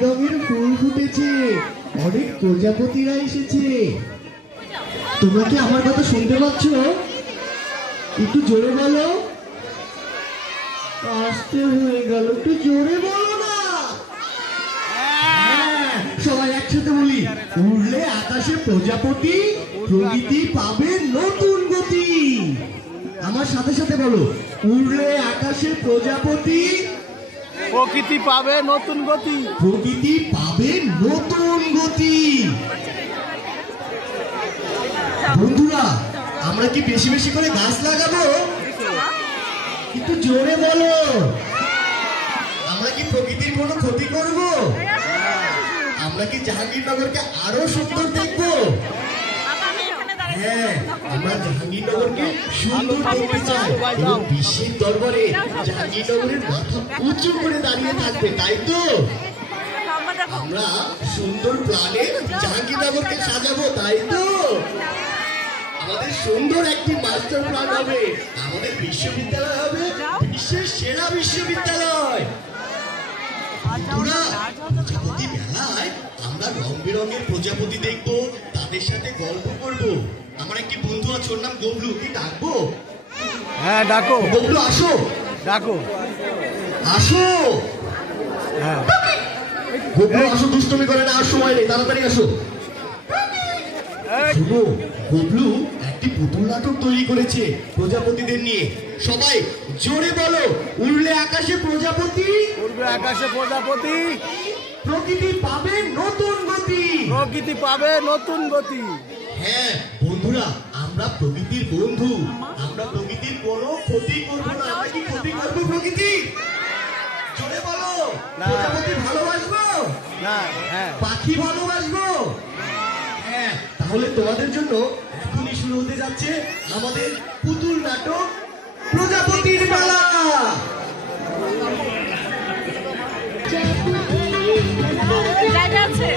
বেরঙের ফুল ফুটেছে, অনেক প্রজাপতিরা এসেছে। তোমরা কি আমার কথা শুনতে পাচ্ছ? একটু জোরে বলো। আসতে হয়ে গেল, একটু জোরে বলো না। সবাই একসাথে বলি, উড়লে আকাশে প্রজাপতি, প্রকৃতি পাবে নতুন গতি। আমার সাথে সাথে বলো, উড়লে আকাশে প্রজাপতি, প্রকৃতি পাবে নতুন গতি। প্রকৃতি পাবে নতুন গতি। বন্ধুরা, আমরা কি বেশি বেশি করে গাছ লাগাবো? একটু জোরে বলো। আমরা কি প্রকৃতির কোনো ক্ষতি করব? আমরা কি জাহাঙ্গীরনগরকে আরো সুন্দর দেখবো? হ্যাঁ, আমরা জাহাঙ্গীরনগরকে সুন্দর দেখতে চাই এবং বিশ্বের দরবারে জাহাঙ্গীরনগরের মাথা উঁচু করে দাঁড়িয়ে থাকবে, তাই তো? আমরা সুন্দর প্ল্যানে জাহাঙ্গীরনগরকে সাজাবো, তাই তো? আমাদের সুন্দর একটি মাস্টার প্ল্যান হবে, আমাদের বিশ্ববিদ্যালয় হবে বিশ্বের সেরা বিশ্ববিদ্যালয়। প্রজাপতি মেলায় আমরা রং বেরঙের প্রজাপতি দেখবো, তাদের সাথে গল্প করবো। আমার একটি বন্ধু আছে, ওর নাম গবলু। কি ডাকবো? হ্যাঁ ডাকো। গবলু আসো, ডাকো, আসো। হ্যাঁ গবলু আসো, দুষ্টমি করে না, আর সময় নেই, তাড়াতাড়ি আসো। শুনো, গবলু একটি পুতুল নাটক তৈরি করেছে প্রজাপতিদের নিয়ে। সবাই জোরে বলো, উড়লে আকাশে প্রজাপতি, উড়বে আকাশে প্রজাপতি, প্রকৃতি পাবে নতুন গতি, প্রকৃতি পাবে নতুন গতি। হ্যাঁ বন্ধুরা, আমরা প্রকৃতির বন্ধু, আমরা প্রকৃতির কোনো ক্ষতি করবো না। আমরা কি ক্ষতি করবো প্রকৃতি? জোরে বলো। প্রজাপতি ভালোবাসবো না, হ্যাঁ পাখি ভালোবাসবো। হ্যাঁ, তাহলে তোমাদের জন্য এখনই শুরু হতে যাচ্ছে আমাদের পুতুল নাটক প্রজাপতির মেলা। জায়গা আছে।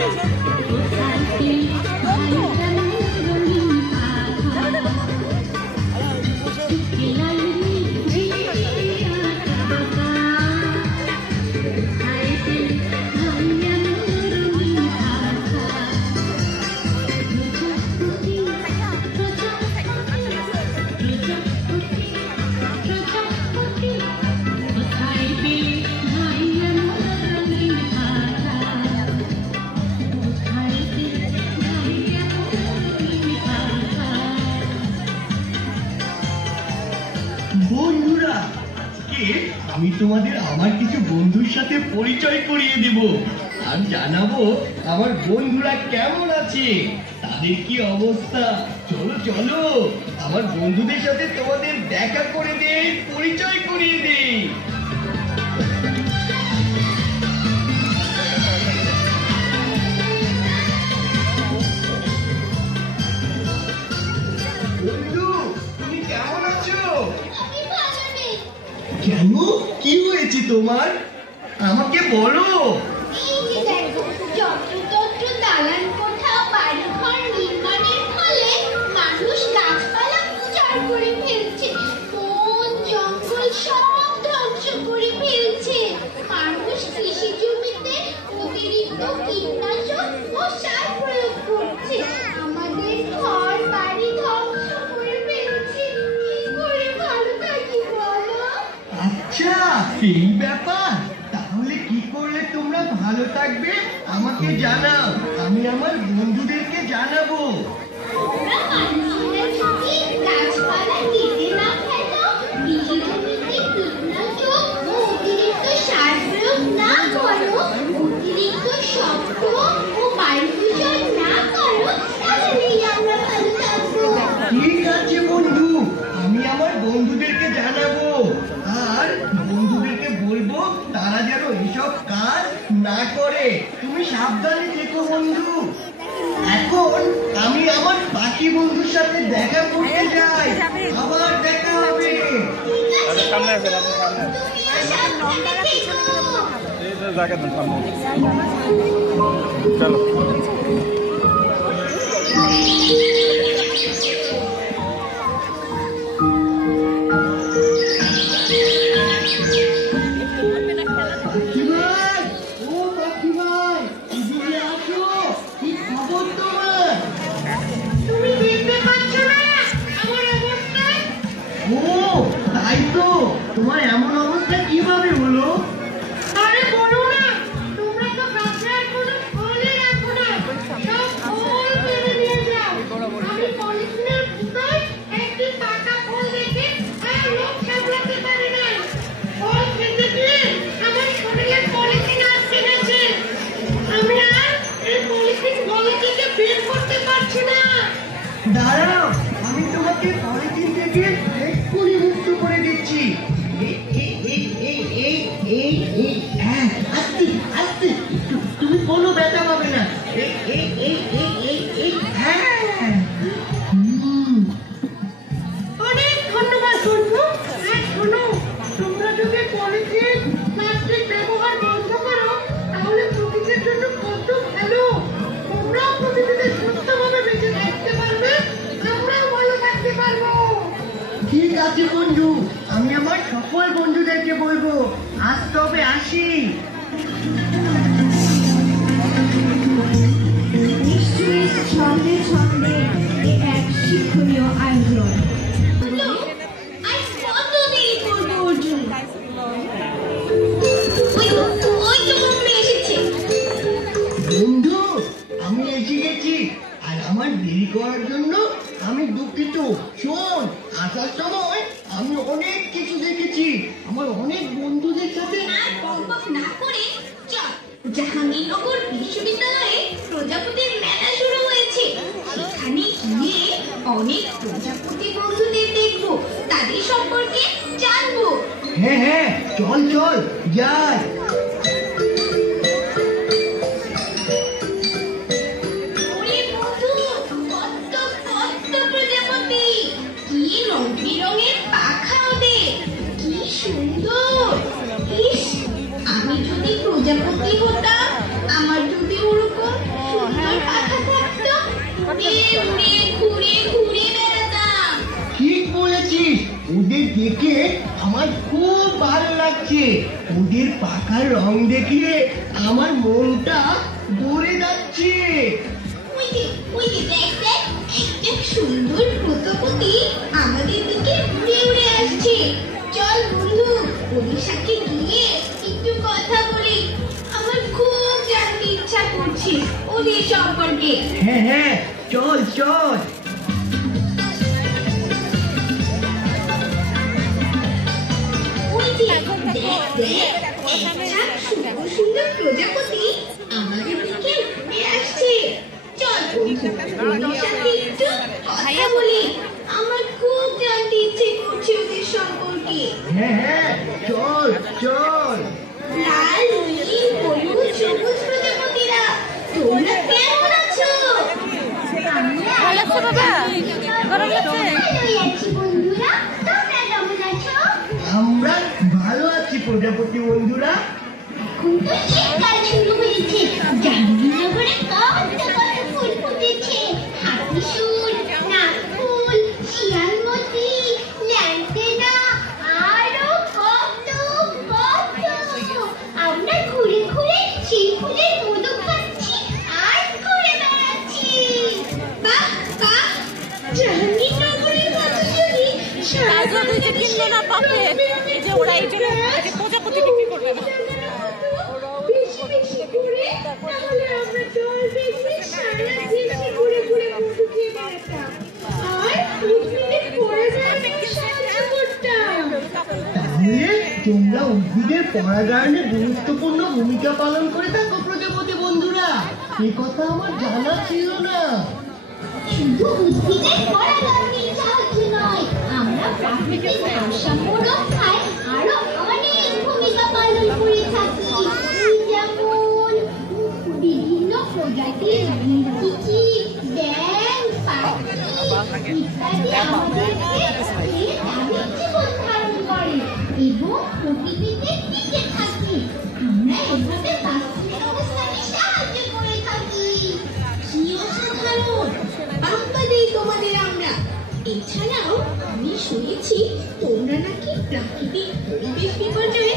বন্ধুরা, আজকে আমি তোমাদের আমার কিছু বন্ধুর সাথে পরিচয় করিয়ে দেব আর জানাবো আমার বন্ধুরা কেমন আছে, তাদের কি অবস্থা। চলো চলো, আমার বন্ধুদের সাথে তোমাদের দেখা করে দেই, পরিচয় করিয়ে দেই। বন্ধু, তুমি কেমন আছো? কেন, কি হয়েছে তোমার? আমাকে বলো। যত্র দালান কোঠা বাড়িঘর নির্মাণের ফলে মানুষ গাছপালা উজাড় করে ফেলছে, বন জঙ্গল সব ধ্বংস করে ফেলছে। মানুষ কৃষি জমিতে অতিরিক্ত কীটনাশক ও সার প্রয়োগ করছে, আমাদের ঘর বাড়ি ধ্বংস করে ফেলছে। কি করে ভালো থাকি বলো? আচ্ছা, এই ব্যাপার। তাহলে কি করলে তোমরা ভালো থাকবে আমাকে জানাও, আমি আমার বন্ধুদেরকে জানাবো। তোমরা মানুষেরা যদি গাছপালা কেটে না ফেলো, কৃষি জমিতে কীটনাশক ও অতিরিক্ত সার প্রয়োগ না করো, অতিরিক্ত শব্দ ও বায়ু দূষণ না করো, তাহলেই আমরা ভালো থাকবো। ঠিক আছে বন্ধু, আমি আমার বন্ধুদেরকে জানাবো আর বন্ধুদেরকে বলবো তারা যেন এসব কাজ না করে। তুমি সাবধানে থেকো বন্ধু। এখন আমি আমার বাকি বন্ধুর সাথে দেখা করতে যাই, আবার দেখা হবে। সামনে আসে, জায়গা দেন সামনে। চলো পাখি ভাই, ও পাখি ভাই, তোমার? তুমি দেখতে পাচ্ছ না আমার অবস্থা? ও তাই তো, তোমার এমন অবস্থা কিভাবে হলো? আরে বলো না, তোমরা তো গাছের কোনো ফলই রাখো না, সব ফল কেড়ে নিয়ে যাও। আমি পলিথিনের ভিতর একটি পাকা ফল দেখে আর লোভ সামলাতে পারি না। ফল খেতে গিয়ে আমার শরীরে পলিথিন আটকে গেছে। আমি আর এই পলিথিন গলা থেকে বের করতে পারছি না। দাঁড়াও, আমি তোমাকে পলিথিন থেকে এক্ষুনি মুক্ত করে দিচ্ছি। হ্যাঁ, আস্তে আস্তে, তুমি কোনো ব্যথা পাবে না। হ্যাঁ, অনেক ধন্যবাদ বন্ধু। আর শোনো, তোমরা যদি পলিথিন প্লাস্টিক ব্যবহার বন্ধ করো তাহলে প্রকৃতির জন্য কত ভালো। তোমরাও প্রকৃতিতে সুস্থভাবে বেঁচে থাকতে পারবে, আমরাও ভালো থাকতে পারবো। ঠিক আছে বন্ধু, আমি আমার সকল বন্ধুদেরকে বলবো। আজ তবে আসি। নিশ্চয়ই ছন্দে ছন্দে এক শিক্ষণীয় আয়োজন। আর কত দেরি করবো অর্জুন? ওই তো মনে এসেছে। বন্ধু, আমি এসে গেছি। আর আমার দেরি করার জন্য আমি দুঃখিত। শোন, আসার সময় আমি অনেক কিছু দেখেছি আমার অনেক বন্ধুদের সাথে। আর বকবক না করে চল, জাহাঙ্গীরনগর বিশ্ববিদ্যালয়ে প্রজাপতির মেলা শুরু হয়েছে। সেখানে গিয়ে অনেক প্রজাপতি বন্ধুদের দেখবো, তাদের সম্পর্কে জানবো। হ্যাঁ হ্যাঁ, চল চল যাই। ওরে বন্ধু, কত কত প্রজাপতি! কি রং বেরঙের পাখা ওদের, কি সুন্দর! ইস, আমি যদি প্রজাপতি হতাম, আমার যদি ওরকম সুন্দর পাখা থাকতো, উড়ে উড়ে ঘুরে ঘুরে বেড়াতাম। ঠিক বলেছিস, ওদের দেখে আমার খুব ভালো লাগছে। ওদের পাকার রং দেখে আমার মনটা ভরে যাচ্ছে। ওই যে দেখ দেখ, একটা সুন্দর প্রজাপতি আমাদের দিকে উড়ে উড়ে আসছে। চল বন্ধু, ওদের সাথে গিয়ে একটু কথা বলি। আমার খুব জানতে ইচ্ছা করছে ওদের সম্পর্কে। হ্যাঁ হ্যাঁ, চল চল। ওই যে দেখ দেখ, একটা সুন্দর সুন্দর প্রজাপতি আমাদের দিকে উড়ে আসছে। চল বন্ধু, ওদের সাথে একটু কথা বলি। আমার খুব জানতে ইচ্ছে করছে ওদের সম্পর্কে। হ্যাঁ হ্যাঁ, চল চল। লাল, নীল, হলুদ, সবুজ প্রজাপতিরা, তোমরা কেমন আছো? ভালো লাগছে বাবা? গরম লাগছে? ভালোই আছি বন্ধুরা, তোমরা কেমন আছো? আমরা ভালো আছি প্রজাপতি বন্ধুরা। এখন তো শীতকাল শুরু হয়েছে, জাহাঙ্গীরনগরে কত কত ফুল ফুটেছে। হাতিসুর, নাকফুল, শিয়ালমতি, ল্যান্টেনা, আরো কত কত। আমরা ঘুরে ঘুরে সেই ফুলের মধু খাচ্ছি আর ঘুরে বেড়াচ্ছি। বাহ বাহ, জাহাঙ্গীরনগরের মতো যদি কাজও দুইটা কিনলো না পাপে, এই যে ওরা এই জন্য প্রজাপতি বিক্রি করবে না। বেশি বেশি করে, তাহলে আমরা জল বেশি সারা দেশে ঘুরে ঘুরে মধু খেয়ে বেড়াতাম আর উদ্ভিদের পরাগায়নে সাহায্য করতাম। তাহলে তোমরা উদ্ভিদের পরাগায়নে গুরুত্বপূর্ণ ভূমিকা পালন করে থাকো প্রজাপতি বন্ধুরা। এই কথা আমার জানা ছিল না। শুধু উদ্ভিদের পরাগায়নে সাহায্য নয়, আমরা প্রাকৃতিক ভারসাম্য রক্ষায় আরো অনেক ভূমিকা পালন করে থাকি। যেমন বিভিন্ন প্রজাতির ঝিঁঝিঁ, ব্যাঙ, পাখি ইত্যাদি আমাদেরকে খেয়ে তাদের জীবন ধারণ করে এবং প্রকৃতিতে টিকে থাকে। আমরা এভাবে বাস্তবিক অবস্থানে সাহায্য করে থাকি। কি অসাধারণ! বাহবা দেই তোমাদের আমরা। এছাড়াও আমি শুনেছি তোমরা নাকি প্রাকৃতিক পরিবেশ বিপর্যয়ে